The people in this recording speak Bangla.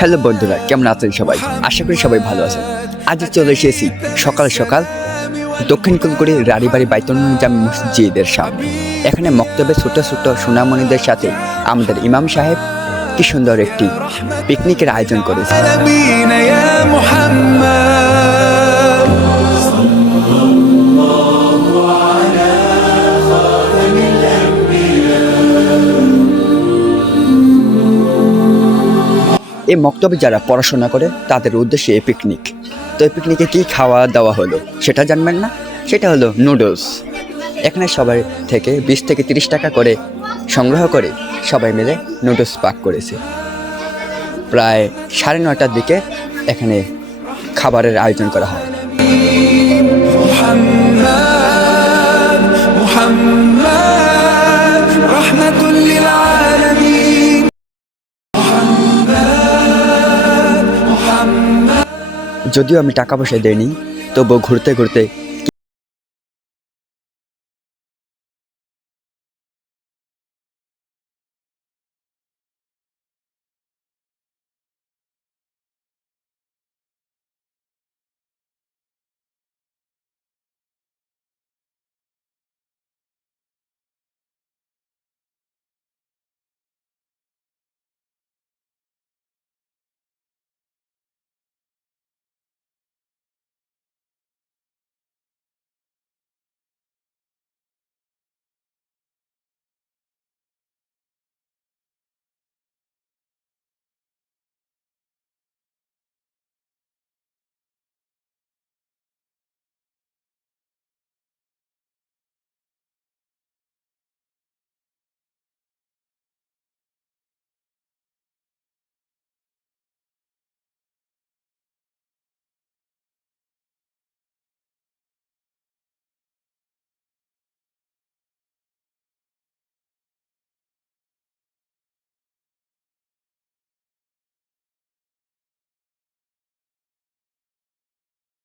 হ্যালো বন্ধুরা, কেমন আছেন সবাই? আশা করি সবাই ভালো আছেন। আজ চলে এসেছি সকাল সকাল দক্ষিণ কলকুড়ি রানীবাড়ি বাইতুল জামি মসজিদের সামনে। এখানে মক্তবে ছোট ছোট সোনামণিদের সাথে আমাদের ইমাম সাহেব কি সুন্দর একটি পিকনিকের আয়োজন করেছে এই মক্তবে যারা পড়াশোনা করে, তাদের উদ্দেশ্যে এই পিকনিক তো এই পিকনিকে কী খাওয়া দাওয়া হলো, সেটা জানবেন না? সেটা হলো নুডলস এখানে সবাই থেকে বিশ থেকে তিরিশ টাকা করে সংগ্রহ করে সবাই মিলে নুডলস পাক করেছে। প্রায় সাড়ে নটার দিকে এখানে খাবারের আয়োজন করা হয়। যদিও আমি টাকা পয়সা দেয়নি তবুও ঘুরতে ঘুরতে